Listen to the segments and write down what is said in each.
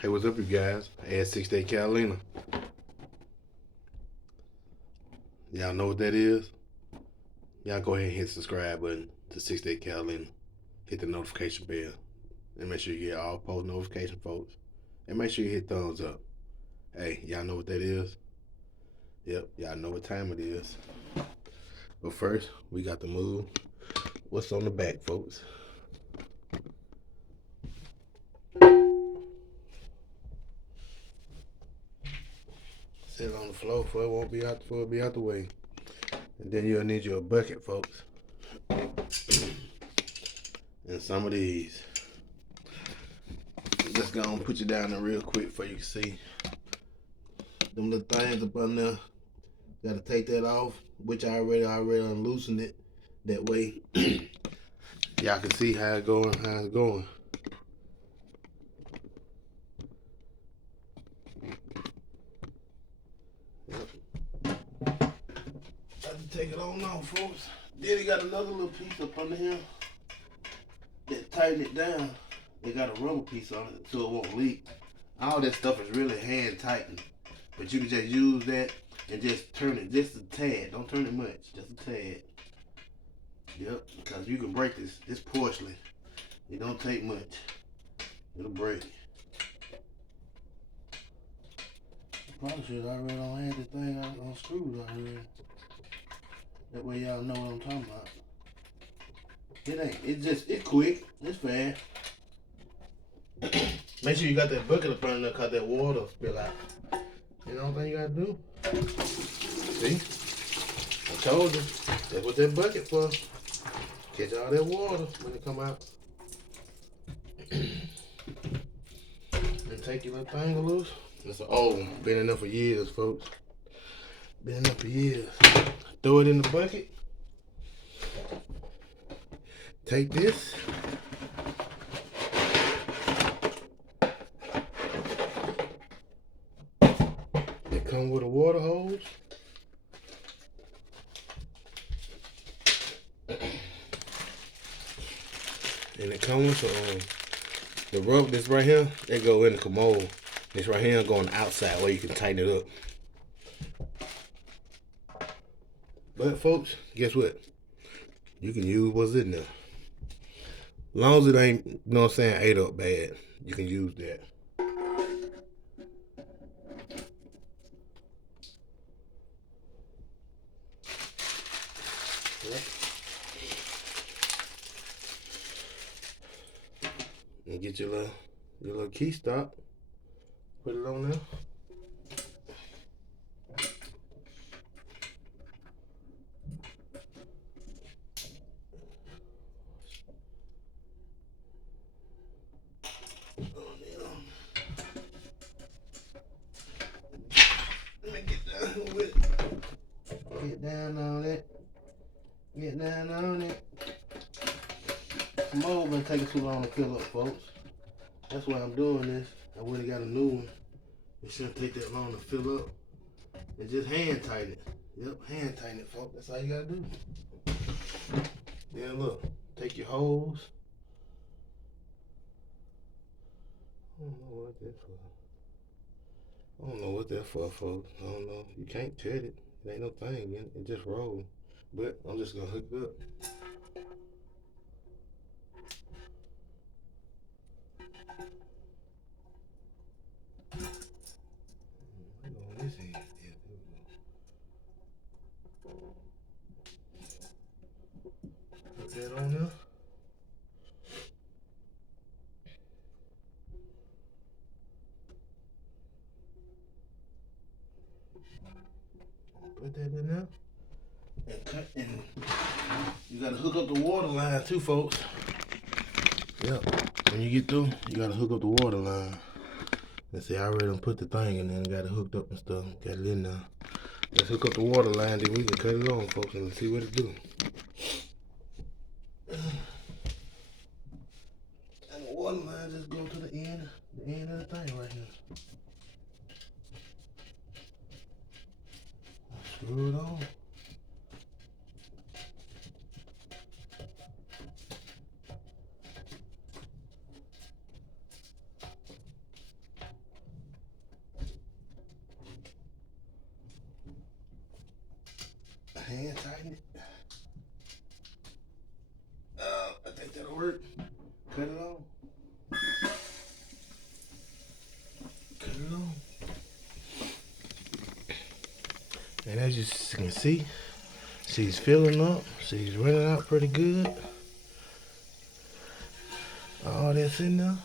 Hey, what's up, you guys? Add 6 Day Catalina. Y'all know what that is? Y'all go ahead and hit the subscribe button to 6 Day Catalina. Hit the notification bell. And make sure you get all post notifications, folks. And make sure you hit thumbs up. Hey, y'all know what that is? Yep, y'all know what time it is. But first, we got to move what's on the back, folks. Sit it on the floor for it won't be out before it be out the way. And then you'll need your bucket, folks. And some of these. Just gonna put you down there real quick so you can see them little things up on there. Gotta take that off, which I already loosened it. That way, y'all can see how it's going. Yep. Got to take it on off, folks. Then he got another little piece up under here that tighten it down. They got a rubber piece on it so it won't leak. All that stuff is really hand tightened, but you can just use that and just turn it just a tad. Don't turn it much, just a tad. Yep, because you can break this porcelain. It don't take much. It'll break. Probably should already don't have the thing on screws already. That way y'all know what I'm talking about. It ain't. It's quick. It's fast. Make sure you got that bucket up under there cause that water spill out. You know what you gotta do? See? I told you. That's what that bucket for. Catch all that water when it come out. And take your little thing loose. It's an old one. Been in there for years, folks. Been in there for years. Throw it in the bucket. Take this. It come with a water hose. And it comes with the rubber that's right here, they go in the commode. This right here go on the outside where you can tighten it up. But folks, guess what? You can use what's in there. As long as it ain't, you know what I'm saying, ate up bad, you can use that. Yep. And get your little key stop. Put it on there. Let me get down with it. Get down on it. Get down on it. Mold been taking too long to fill up, folks. That's why I'm doing this. I would've got a new one. It shouldn't take that long to fill up. And just hand tighten it. Yep, hand tighten it, folks. That's all you gotta do. Then look, take your hose. I don't know what that's for. I don't know what that's for, folks. I don't know. You can't cut it. It ain't no thing. It just rolls. But I'm just gonna hook it up. On this end. Yeah, there we go. Put that on there. Put that in there. And cut and you gotta hook up the water line too, folks. Yep. When you get through, you gotta hook up the water line. And see, I already done put the thing in there and got it hooked up and stuff. Got it in there. Let's hook up the water line, then we can cut it on, folks, and see what it do. And the water line just go to the end of the thing right here. Screw it on. hand tighten it. I think that'll work. Cut it on. Cut it on. And as you can see, she's filling up. She's running out pretty good. All that's in there.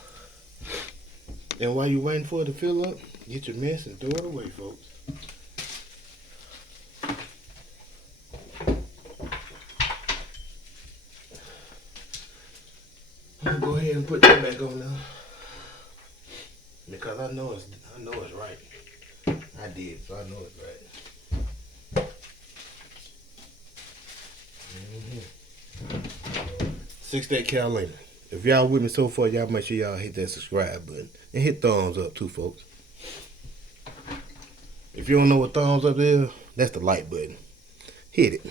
And while you're waiting for it to fill up, get your mess and throw it away, folks. I'm gonna go ahead and put that back on now, because I know it's right. I did, so I know it's right. 6-Day Carolina. If y'all with me so far, y'all make sure y'all hit that subscribe button and hit thumbs up too, folks. If you don't know what thumbs up is, that's the like button. Hit it.